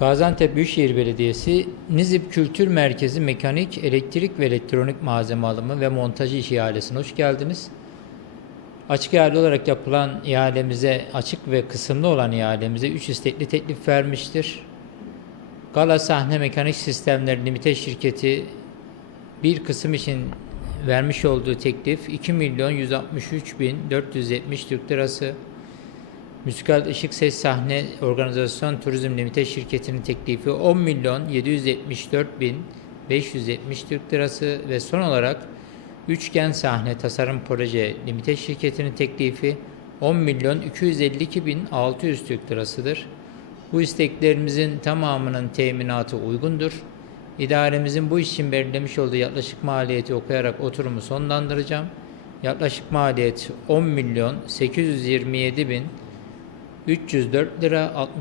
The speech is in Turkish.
Gaziantep Büyükşehir Belediyesi Nizip Kültür Merkezi Mekanik, Elektrik ve Elektronik Malzeme Alımı ve Montajı İhalesi'ne hoş geldiniz. Açık ihale olarak yapılan ihalemize, açık ve kısımlı olan ihalemize 3 istekli teklif vermiştir. Gala Sahne Mekanik Sistemleri Limited şirketi bir kısım için vermiş olduğu teklif 2 milyon 163 bin 470 Türk lirası. Müzikal Işık Ses Sahne Organizasyon Turizm Limited şirketinin teklifi 10 milyon 774 bin 570 Türk lirası ve son olarak Üçgen Sahne Tasarım Proje Limited şirketinin teklifi 10 milyon 252 bin 600 Türk lirasıdır. Bu isteklerimizin tamamının teminatı uygundur. İdaremizin bu iş için belirlemiş olduğu yaklaşık maliyeti okuyarak oturumu sonlandıracağım. Yaklaşık maliyet 10 milyon 827 bin 304 lira 60